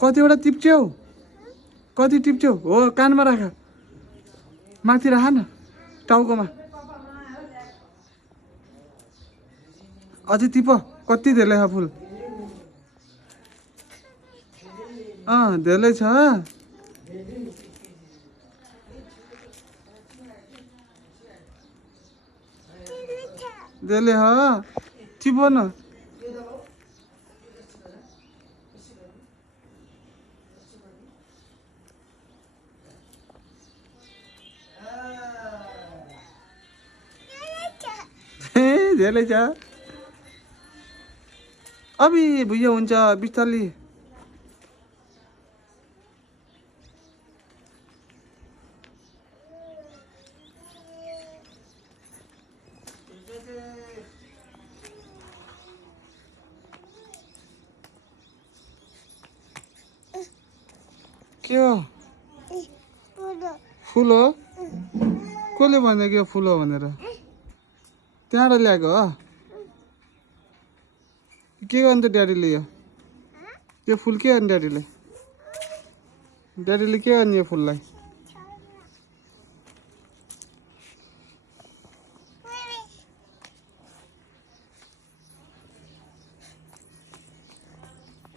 कतिवटा टिप्छौ कति टिप्छौ हो कानमा राख माथि राख न टाउकोमा अझै टिप कति धेरै छ फुल धेरै छ धेरै ह टिप न धेरै छ अबि भुइँ हुन्छ बिस्तारले के हो फुल हो कसले भनेको यो फुल हो भनेर त्यहाँबाट ल्याएको हो के गर्नु त ड्याडीले यो फुल के गर्नु ड्याडीले के गर्नु यो फुललाई